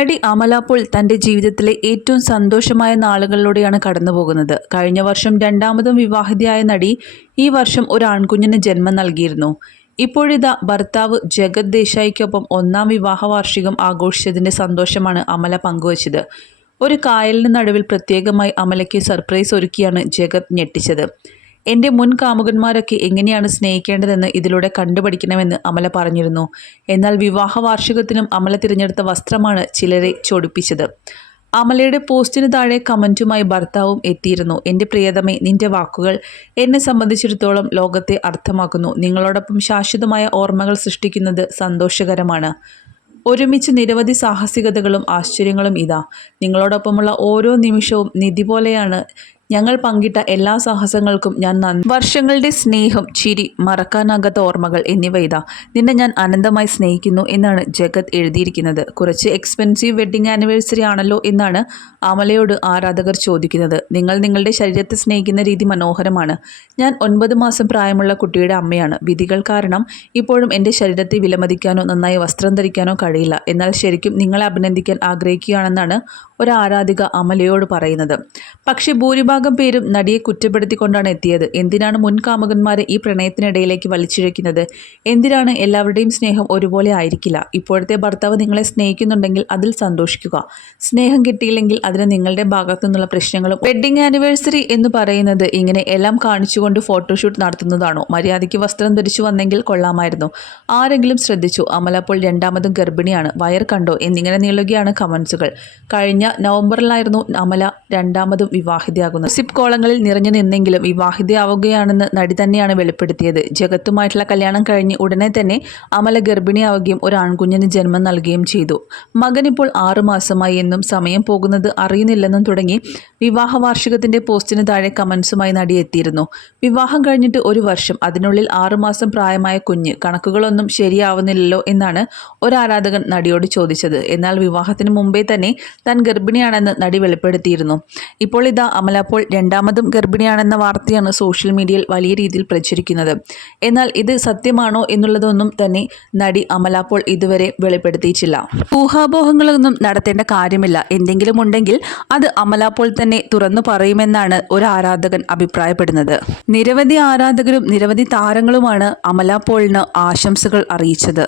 നടി അമല പോൾ തന്റെ ജീവിതത്തിലെ ഏറ്റവും സന്തോഷമായ നാളുകളിലൂടെയാണ് കടന്നുപോകുന്നത്. കഴിഞ്ഞ വർഷം രണ്ടാമതും വിവാഹിതയായ നടി ഈ വർഷം ഒരു ആൺകുഞ്ഞിന് ജന്മം നൽകിയിരുന്നു. ഇപ്പോഴിതാ ഭർത്താവ് ജഗത് ദേശായിക്കൊപ്പം ഒന്നാം വിവാഹ വാർഷികം ആഘോഷിച്ചതിന്റെ സന്തോഷമാണ് അമല പങ്കുവച്ചത്. ഒരു കായലിന് നടുവിൽ പ്രത്യേകമായി അമലയ്ക്ക് സർപ്രൈസ് ഒരുക്കിയാണ് ജഗത് ഞെട്ടിച്ചത്. എന്റെ മുൻ കാമുകന്മാരൊക്കെ എങ്ങനെയാണ് സ്നേഹിക്കേണ്ടതെന്ന് ഇതിലൂടെ കണ്ടുപഠിക്കണമെന്ന് അമല പറഞ്ഞിരുന്നു. എന്നാൽ വിവാഹ വാർഷികത്തിനും അമല തിരഞ്ഞെടുത്ത വസ്ത്രമാണ് ചിലരെ ചൊടിപ്പിച്ചത്. അമലയുടെ പോസ്റ്റിന് താഴെ കമന്റുമായി ഭർത്താവും എത്തിയിരുന്നു. എന്റെ പ്രിയതമേ നിന്റെ വാക്കുകൾ എന്നെ സംബന്ധിച്ചിടത്തോളം ലോകത്തെ അർത്ഥമാക്കുന്നു. നിങ്ങളോടൊപ്പം ശാശ്വതമായ ഓർമ്മകൾ സൃഷ്ടിക്കുന്നത് സന്തോഷകരമാണ്. ഒരുമിച്ച് നിരവധി സാഹസികതകളും ആശ്ചര്യങ്ങളും ഇതാ. നിങ്ങളോടൊപ്പമുള്ള ഓരോ നിമിഷവും നിധി പോലെയാണ് ഞങ്ങൾ പങ്കിട്ട എല്ലാ സാഹസങ്ങൾക്കും ഞാൻ നന്ദി. വർഷങ്ങളുടെ സ്നേഹം ചിരി മറക്കാനാകാത്ത ഓർമ്മകൾ എന്നിവ ഇതാ. നിന്നെ ഞാൻ അനന്തമായി സ്നേഹിക്കുന്നു എന്നാണ് ജഗത് എഴുതിയിരിക്കുന്നത്. കുറച്ച് എക്സ്പെൻസീവ് വെഡിങ് ആനിവേഴ്സറി ആണല്ലോ എന്നാണ് അമലയോട് ആരാധകർ ചോദിക്കുന്നത്. നിങ്ങൾ നിങ്ങളുടെ ശരീരത്തെ സ്നേഹിക്കുന്ന രീതി മനോഹരമാണ്. ഞാൻ ഒൻപത് മാസം പ്രായമുള്ള കുട്ടിയുടെ അമ്മയാണ്. വിധികൾ കാരണം ഇപ്പോഴും എന്റെ ശരീരത്തെ വിലമതിക്കാനോ നന്നായി വസ്ത്രം ധരിക്കാനോ കഴിയില്ല. എന്നാൽ ശരിക്കും നിങ്ങളെ അഭിനന്ദിക്കാൻ ആഗ്രഹിക്കുകയാണെന്നാണ് ഒരു ആരാധിക അമലയോട് പറയുന്നത്. പക്ഷേ ഭൂരിഭാഗം പേരും നടിയെ കുറ്റപ്പെടുത്തിക്കൊണ്ടാണ് എത്തിയത്. എന്തിനാണ് മുൻ കാമുകന്മാരെ ഈ പ്രണയത്തിനിടയിലേക്ക് വലിച്ചിഴക്കുന്നത് എന്തിനാണ് എല്ലാവരുടെയും സ്നേഹം ഒരുപോലെ ആയിരിക്കില്ല? ഇപ്പോഴത്തെ ഭർത്താവ് നിങ്ങളെ സ്നേഹിക്കുന്നുണ്ടെങ്കിൽ അതിൽ സന്തോഷിക്കുക. സ്നേഹം കിട്ടിയില്ലെങ്കിൽ അതിന് നിങ്ങളുടെ ഭാഗത്തു നിന്നുള്ള പ്രശ്നങ്ങളും വെഡ്ഡിംഗ് ആനിവേഴ്സറി എന്ന് പറയുന്നത് ഇങ്ങനെ എല്ലാം കാണിച്ചുകൊണ്ട് ഫോട്ടോഷൂട്ട് നടത്തുന്നതാണോ? മര്യാദയ്ക്ക് വസ്ത്രം ധരിച്ചു വന്നെങ്കിൽ കൊള്ളാമായിരുന്നു. ആരെങ്കിലും ശ്രദ്ധിച്ചു അമലപ്പോൾ രണ്ടാമതും ഗർഭിണിയാണ്. വയർ കണ്ടോ? എന്നിങ്ങനെ നീളുകയാണ് കമൻസുകൾ കഴിഞ്ഞ നവംബറിലായിരുന്നു അമല രണ്ടാമതും വിവാഹിതയാകുന്നത്. സിപ്പ് കോളങ്ങളിൽ നിറഞ്ഞു നിന്നെങ്കിലും വിവാഹിതയാവുകയാണെന്ന് നടി തന്നെയാണ് വെളിപ്പെടുത്തിയത്. ജഗത്തുമായിട്ടുള്ള കല്യാണം കഴിഞ്ഞ് ഉടനെ തന്നെ അമല ഗർഭിണിയാവുകയും ഒരു ആൺകുഞ്ഞിന് ജന്മം നൽകുകയും ചെയ്തു. മകൻ ഇപ്പോൾ ആറുമാസമായി എന്നും സമയം പോകുന്നത് അറിയുന്നില്ലെന്നും തുടങ്ങി വിവാഹ വാർഷികത്തിന്റെ പോസ്റ്റിന് താഴെ കമൻസുമായി നടി എത്തിയിരുന്നു. വിവാഹം കഴിഞ്ഞിട്ട് ഒരു വർഷം അതിനുള്ളിൽ ആറുമാസം പ്രായമായ കുഞ്ഞ് കണക്കുകളൊന്നും ശരിയാവുന്നില്ലല്ലോ എന്നാണ് ഒരു ആരാധകൻ നടിയോട് ചോദിച്ചത്. എന്നാൽ വിവാഹത്തിന് മുമ്പേ തന്നെ താൻ ഗർഭിണിയാണെന്ന് നടി വെളിപ്പെടുത്തിയിരുന്നു. ഇപ്പോൾ ഇതാ അമല പോൾ രണ്ടാമതും ഗർഭിണിയാണെന്ന വാർത്തയാണ് സോഷ്യൽ മീഡിയയിൽ വലിയ രീതിയിൽ പ്രചരിക്കുന്നത്. എന്നാൽ ഇത് സത്യമാണോ എന്നുള്ളതൊന്നും തന്നെ നടി അമല പോൾ ഇതുവരെ വെളിപ്പെടുത്തിയിട്ടില്ല. ഊഹാപോഹങ്ങളൊന്നും നടത്തേണ്ട കാര്യമില്ല. എന്തെങ്കിലും ഉണ്ടെങ്കിൽ അത് അമല പോൾ തന്നെ തുറന്നു പറയുമെന്നാണ് ഒരു ആരാധകൻ അഭിപ്രായപ്പെടുന്നത്. നിരവധി ആരാധകരും നിരവധി താരങ്ങളുമാണ് അമല പോളിന് ആശംസകൾ അറിയിച്ചത്.